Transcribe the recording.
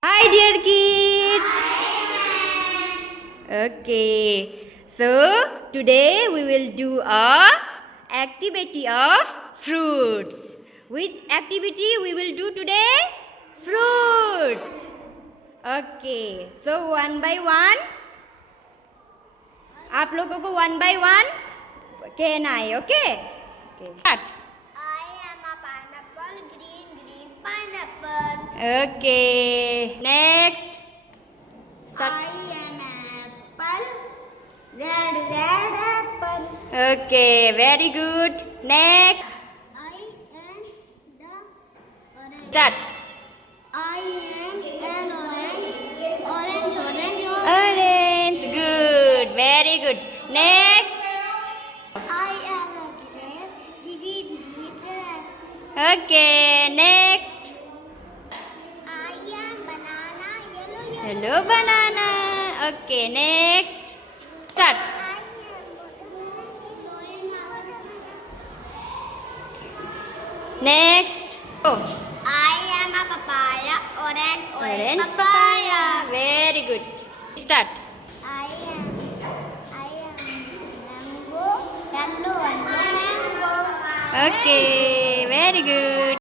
Hi dear kids. Okay. So today we will do a activity of fruits. Which activity we will do today? Fruits. Okay. So one by one. आप लोगों को one by one कहना है. Okay. Okay. Start. I am a pineapple, green pineapple. Okay. Next. Start. I am apple, red apple. Okay. Very good. Next. I am the orange. Start. I am an orange. Orange. Good. Very good. Next. I am a green grape. Okay. Next. I am banana, yellow. Hello, banana. Okay. Next. Start. I am going out. Next. Oh. I am a papaya, Orange papaya. Very good. Start. I am mango, yellow mango. Okay. Very good.